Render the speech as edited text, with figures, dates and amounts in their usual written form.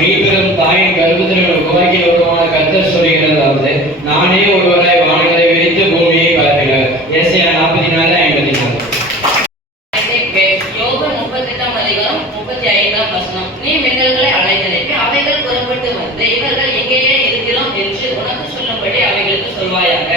மீட்பெறும் தாயின் கர்ப்பத்தின் உருவாக்கி உருவான கர்த்தர் சொல்லுகிறதாவது, நானே ஒருவராய் வானங்களை விரித்து பூமியை பரப்பினார். ஏசாயா 44:54. யோபு 38:35. நீ மின்னல்களை அலைத்தழைப்பி அவைகள் புறப்பட்டு வந்து இவர்கள் எங்கேயே இருக்கிறோம் என்று உனக்கு சொல்லும்படி அவைகளுக்கு சொல்வாயாக.